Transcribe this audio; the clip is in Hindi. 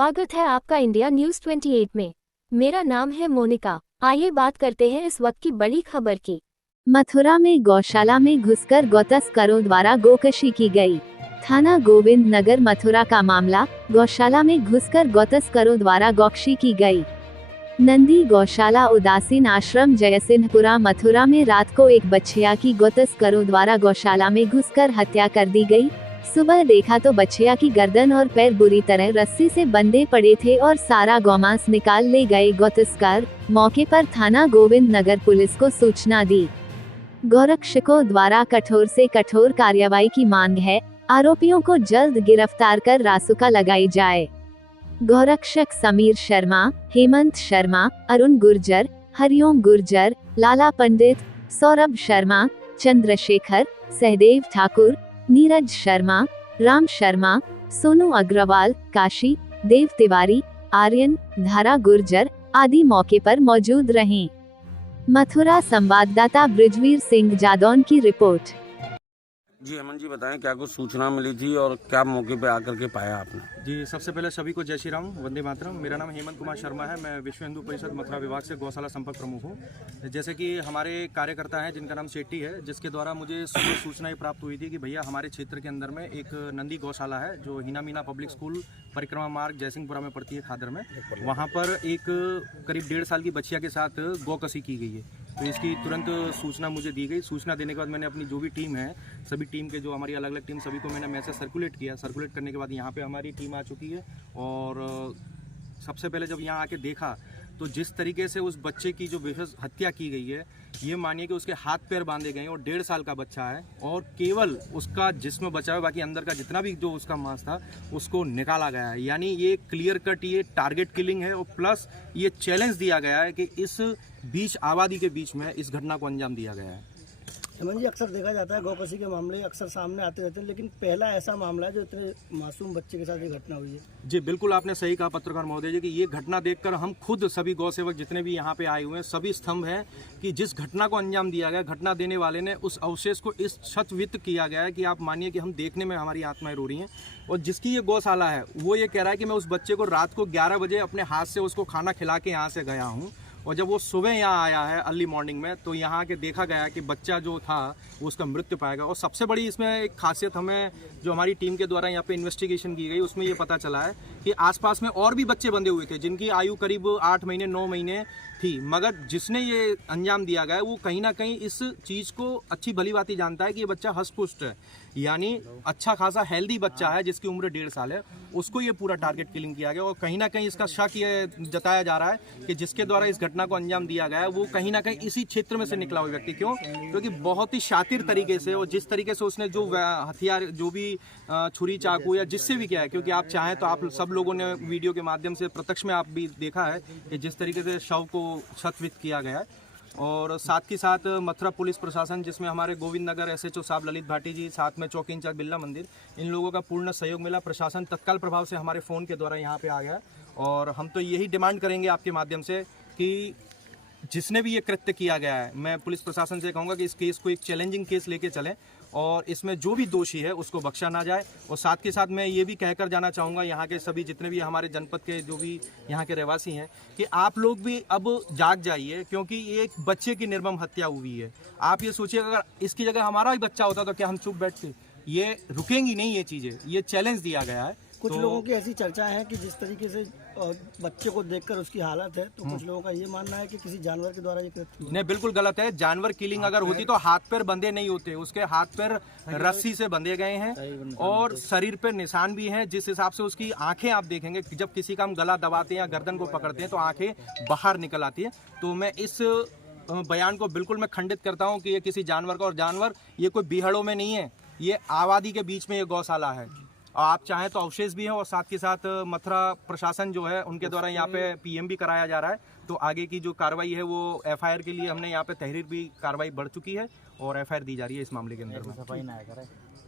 स्वागत है आपका इंडिया न्यूज़ 28 में। मेरा नाम है मोनिका। आइए बात करते हैं इस वक्त की बड़ी खबर की। मथुरा में गौशाला में घुसकर गौतस्करों द्वारा गोकशी की गई। थाना गोविंद नगर मथुरा का मामला। गौशाला में घुसकर गौतस्करों द्वारा गौकशी की गई। नंदी गौशाला उदासीन आश्रम जयसिंहपुरा मथुरा में रात को एक बछिया की गौतस्करों द्वारा गौशाला में घुसकर हत्या कर दी गई। सुबह देखा तो बछिया की गर्दन और पैर बुरी तरह रस्सी से बंधे पड़े थे और सारा गौमांस निकाल ले गए गौतस्कर। मौके पर थाना गोविंद नगर पुलिस को सूचना दी। गौरक्षकों द्वारा कठोर से कठोर कार्रवाई की मांग है। आरोपियों को जल्द गिरफ्तार कर रासुका लगाई जाए। गौरक्षक समीर शर्मा, हेमंत शर्मा, अरुण गुर्जर, हरिओम गुर्जर, लाला पंडित, सौरभ शर्मा, चंद्रशेखर, सहदेव ठाकुर, नीरज शर्मा, राम शर्मा, सोनू अग्रवाल, काशी, देव तिवारी, आर्यन, धारा गुर्जर आदि मौके पर मौजूद रहे। मथुरा संवाददाता ब्रिजवीर सिंह जादौन की रिपोर्ट। जी हेमंत जी बताएं, क्या कुछ सूचना मिली थी और क्या मौके पे आकर के पाया आपने? जी, सबसे पहले सभी को जय श्री राम, वंदे मातरम। मेरा नाम हेमंत कुमार शर्मा है। मैं विश्व हिंदू परिषद मथुरा विभाग से गौशाला संपर्क प्रमुख हूँ। जैसे कि हमारे कार्यकर्ता हैं जिनका नाम शेट्टी है, जिसके द्वारा मुझे सूचना ये प्राप्त हुई थी कि भैया हमारे क्षेत्र के अंदर में एक नंदी गौशाला है जो हिना मीना पब्लिक स्कूल परिक्रमा मार्ग जयसिंहपुरा में पड़ती है, खादर में। वहाँ पर एक करीब 1.5 साल की बच्चिया के साथ गौकशी की गई है। तो इसकी तुरंत सूचना मुझे दी गई। सूचना देने के बाद मैंने अपनी जो भी टीम है, सभी टीम के जो हमारी अलग अलग टीम, सभी को मैंने मैसेज सर्कुलेट किया। सर्कुलेट करने के बाद यहाँ पे हमारी टीम आ चुकी है और सबसे पहले जब यहाँ आके देखा तो जिस तरीके से उस बच्चे की जो बेहद हत्या की गई है, ये मानिए कि उसके हाथ पैर बांधे गए और 1.5 साल का बच्चा है और केवल उसका जिस्म बचा है, बाकी अंदर का जितना भी जो उसका मांस था उसको निकाला गया है। यानी ये क्लियर कट ये टारगेट किलिंग है और प्लस ये चैलेंज दिया गया है कि इस बीच आबादी के बीच में इस घटना को अंजाम दिया गया है। हेमंत जी, अक्सर देखा जाता है गौकशी के मामले अक्सर सामने आते रहते हैं, लेकिन पहला ऐसा मामला है जो इतने मासूम बच्चे के साथ ये घटना हुई है। जी बिल्कुल, आपने सही कहा पत्रकार महोदय जी कि ये घटना देखकर हम खुद सभी गौ सेवक जितने भी यहाँ पे आए हुए हैं सभी स्तंभ हैं कि जिस घटना को अंजाम दिया गया, घटना देने वाले ने उस अवशेष को इस छतवित किया गया है कि आप मानिए कि हम देखने में हमारी आत्माएं रो रही हैं। और जिसकी ये गौशाला है वो ये कह रहा है कि मैं उस बच्चे को रात को 11 बजे अपने हाथ से उसको खाना खिला के यहाँ से गया हूँ और जब वो सुबह यहाँ आया है अर्ली मॉर्निंग में तो यहाँ के देखा गया कि बच्चा जो था वो उसका मृत्यु पाएगा। और सबसे बड़ी इसमें एक खासियत हमें जो हमारी टीम के द्वारा यहाँ पे इन्वेस्टिगेशन की गई उसमें ये पता चला है कि आसपास में और भी बच्चे बंधे हुए थे जिनकी आयु करीब 8 महीने 9 महीने थी, मगर जिसने ये अंजाम दिया गया वो कहीं ना कहीं इस चीज़ को अच्छी भली बात ही जानता है कि ये बच्चा हष्टपुष्ट है, यानी अच्छा खासा हेल्दी बच्चा है जिसकी उम्र 1.5 साल है, उसको ये पूरा टारगेट किलिंग किया गया। और कहीं ना कहीं इसका शक ये जताया जा रहा है कि जिसके द्वारा इस घटना को अंजाम दिया गया है वो कहीं ना कहीं इसी क्षेत्र में से निकला हुआ व्यक्ति। क्यों? क्योंकि बहुत ही शातिर तरीके से और जिस तरीके से उसने जो हथियार, जो भी छुरी चाकू या जिससे भी किया है, क्योंकि आप चाहें तो आप सब लोगों ने वीडियो के माध्यम से प्रत्यक्ष में आप भी देखा है कि जिस तरीके से शव को छतवित किया गया है। और साथ ही साथ मथुरा पुलिस प्रशासन, जिसमें हमारे गोविंद नगर SHO साहब ललित भाटी जी, साथ में चौकी इंचार्ज बिरला मंदिर, इन लोगों का पूर्ण सहयोग मिला। प्रशासन तत्काल प्रभाव से हमारे फ़ोन के द्वारा यहाँ पे आ गया और हम तो यही डिमांड करेंगे आपके माध्यम से कि जिसने भी ये कृत्य किया गया है, मैं पुलिस प्रशासन से कहूँगा कि इस केस को एक चैलेंजिंग केस लेके चलें और इसमें जो भी दोषी है उसको बख्शा ना जाए। और साथ के साथ मैं ये भी कहकर जाना चाहूँगा यहाँ के सभी जितने भी हमारे जनपद के जो भी यहाँ के रहवासी हैं कि आप लोग भी अब जाग जाइए, क्योंकि ये एक बच्चे की निर्मम हत्या हुई है। आप ये सोचिए अगर इसकी जगह हमारा ही बच्चा होता तो क्या हम चुप बैठते? ये रुकेंगी नहीं ये चीज़ें, ये चैलेंज दिया गया है। कुछ लोगों की ऐसी चर्चाएं हैं कि जिस तरीके से बच्चे को देखकर उसकी हालत है, तो कुछ लोगों का ये मानना है कि किसी जानवर के द्वारा ये कृत्य नहीं, बिल्कुल गलत है। जानवर किलिंग अगर होती तो हाथ पैर बंधे नहीं होते, उसके हाथ पैर रस्सी से बंधे गए हैं और शरीर पर निशान भी हैं। जिस हिसाब से उसकी आंखें आप देखेंगे, जब किसी का हम गला दबाते हैं या गर्दन को पकड़ते हैं तो आंखें बाहर निकल आती है। तो मैं इस बयान को बिल्कुल मैं खंडित करता हूँ कि ये किसी जानवर का, और जानवर ये कोई बिहड़ों में नहीं है, ये आबादी के बीच में ये गौशाला है। आप चाहें तो अवशेष भी है और साथ के साथ मथुरा प्रशासन जो है उनके द्वारा यहाँ पे PM भी कराया जा रहा है। तो आगे की जो कार्रवाई है वो FIR के लिए हमने यहाँ पे तहरीर भी कार्रवाई बढ़ चुकी है और FIR दी जा रही है इस मामले के अंदर में।